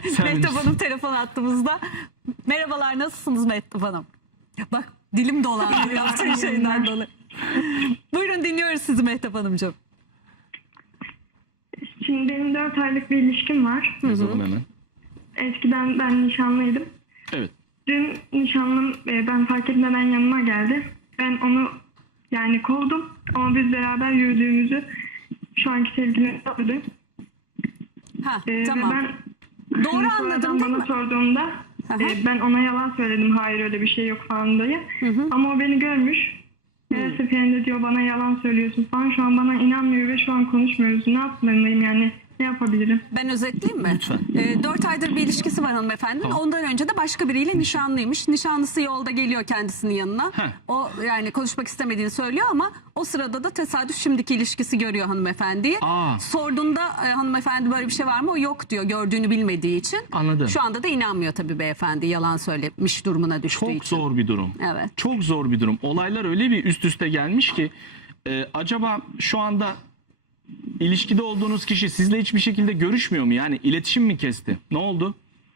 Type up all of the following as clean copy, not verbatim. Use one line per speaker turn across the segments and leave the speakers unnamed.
Mehtap Hanım telefon attığımızda. Merhabalar, nasılsınız Mehtap Hanım? Bak dilim dolandı yaptığın şeyden dolayı. Buyurun, dinliyoruz sizi Mehtap Hanımcığım.
Şimdi benim 4 aylık bir ilişkim var.
Yazalım hemen.
Eskiden ben nişanlıydım.
Evet.
Dün nişanlım ben fark etmeden yanıma geldi. Ben onu yani kovdum ama biz beraber yürüdüğümüzü şu anki sevgilime söyledi.
Ha,
Ve ben
Doğru
sonradan
anladım değil
bana
mi?
sorduğumda
Aha.
ben ona yalan söyledim. Hayır öyle bir şey yok falan diye. Ama o beni görmüş. Her seferinde diyor bana yalan söylüyorsun falan. Şu an bana inanmıyor ve şu an konuşmuyoruz. Ne yapmalıyım yani? Ne yapabilirim?
Ben özetleyeyim mi?
Lütfen.
4 aydır bir ilişkisi var hanımefendinin.
Tamam.
Ondan önce de başka biriyle nişanlıymış. Nişanlısı yolda geliyor kendisinin yanına.
Heh.
O yani konuşmak istemediğini söylüyor ama o sırada da tesadüf şimdiki ilişkisi görüyor hanımefendiyi.
Aa.
Sorduğunda hanımefendi böyle bir şey var mı? O yok diyor, gördüğünü bilmediği için.
Anladım.
Şu anda da inanmıyor tabii beyefendi, yalan söylemiş durumuna düştüğü
Çok
için.
zor bir durum.
Evet.
Çok zor bir durum. Olaylar öyle bir üst üste gelmiş ki acaba şu anda ilişkide olduğunuz kişi sizle hiçbir şekilde görüşmüyor mu? Yani iletişim mi kesti? Ne oldu?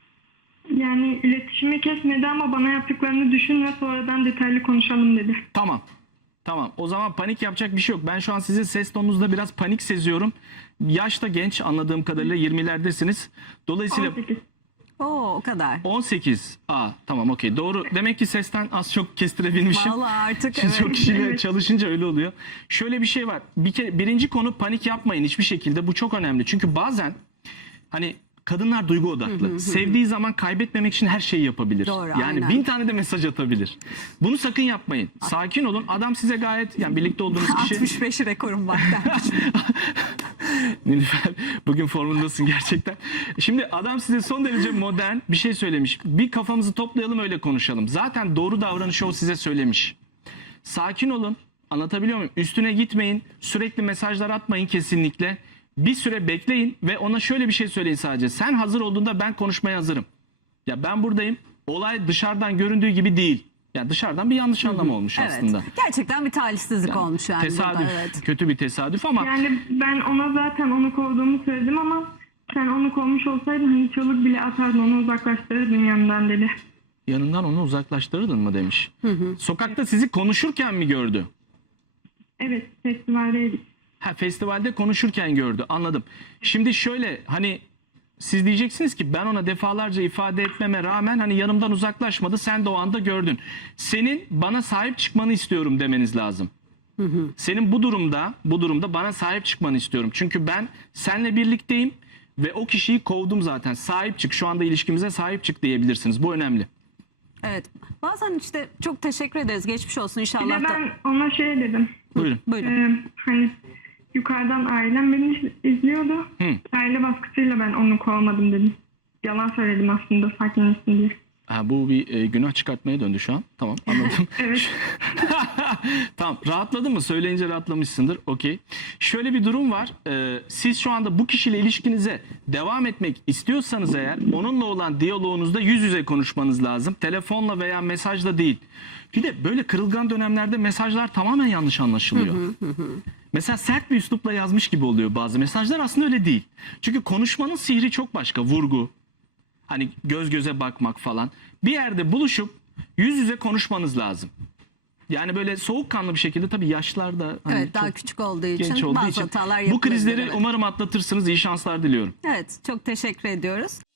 Yani iletişimi kesmedi ama bana yaptıklarını düşün ve sonradan detaylı konuşalım dedi.
Tamam. Tamam. O zaman panik yapacak bir şey yok. Ben şu an sizin ses tonunuzda biraz panik seziyorum. Yaş da genç, anladığım kadarıyla 20'lerdesiniz. Dolayısıyla
18.
Oo, o kadar.
18. Tamam, okey. Doğru. Demek ki sesten az çok kestirebilmişim.
Vallahi artık
Şimdi çok
evet.
kişiyle çalışınca öyle oluyor. Şöyle bir şey var. Birinci konu, panik yapmayın hiçbir şekilde. Bu çok önemli. Çünkü bazen hani kadınlar duygu odaklı. Sevdiği zaman kaybetmemek için her şeyi yapabilir.
Doğru,
yani
aynen.
1000 tane de mesaj atabilir. Bunu sakın yapmayın. Sakin olun. Adam size gayet, yani birlikte olduğunuz kişi...
65 rekorum var dermiş.
Nilüfer, bugün formundasın gerçekten. Şimdi adam size son derece modern bir şey söylemiş. Bir kafamızı toplayalım, öyle konuşalım. Zaten doğru davranışı o size söylemiş. Sakin olun. Anlatabiliyor muyum? Üstüne gitmeyin. Sürekli mesajlar atmayın kesinlikle. Bir süre bekleyin ve ona şöyle bir şey söyleyin sadece. Sen hazır olduğunda ben konuşmaya hazırım. Ya ben buradayım. Olay dışarıdan göründüğü gibi değil. Ya dışarıdan bir yanlış anlama olmuş
Evet.
aslında.
Gerçekten bir talihsizlik olmuş yani.
Tesadüf,
burada, evet.
kötü bir tesadüf ama
Yani ben ona zaten onu kovduğumu söyledim ama sen onu kovmuş olsaydın hani çoluk bile atardın onu uzaklaştırırdın yanından dedi.
yanından onu uzaklaştırırdın mı demiş. Sokakta sizi konuşurken mi gördü?
Evet festivaldeydik.
Festivalde konuşurken gördü, anladım. Şimdi şöyle, hani siz diyeceksiniz ki ben ona defalarca ifade etmeme rağmen hani yanımdan uzaklaşmadı, sen de o anda gördün. Senin bana sahip çıkmanı istiyorum demeniz lazım. Senin bu durumda bana sahip çıkmanı istiyorum. Çünkü ben seninle birlikteyim ve o kişiyi kovdum zaten. Sahip çık, şu anda ilişkimize sahip çık diyebilirsiniz. Bu önemli.
Evet. Bazen işte çok teşekkür ederiz. Geçmiş olsun
Bir
inşallah
de
da.
ben ona şey dedim.
Buyurun.
Buyurun.
Hani yukarıdan ailem beni izliyordu. Aile baskısıyla ben onu kovmadım dedim. Yalan söyledim aslında sakinleşsin diye.
Bu bir günah çıkartmaya döndü şu an. Tamam, anladım.
Evet.
Tamam, rahatladın mı? Söyleyince rahatlamışsındır. Okey. Şöyle bir durum var. Siz şu anda bu kişiyle ilişkinize devam etmek istiyorsanız eğer, onunla olan diyaloğunuzda yüz yüze konuşmanız lazım. Telefonla veya mesajla değil. Bir de böyle kırılgan dönemlerde mesajlar tamamen yanlış anlaşılıyor. Mesela sert bir üslupla yazmış gibi oluyor bazı mesajlar, aslında öyle değil. Çünkü konuşmanın sihri çok başka. Vurgu, hani göz göze bakmak falan. Bir yerde buluşup yüz yüze konuşmanız lazım. Yani böyle soğukkanlı bir şekilde, tabii yaşlar da hani
Evet, daha
çok
küçük olduğu
genç
için
olduğu
bazı
için
hatalar
bu
yapılabilir.
krizleri
Evet.
umarım atlatırsınız. İyi şanslar diliyorum.
Evet, çok teşekkür ediyoruz.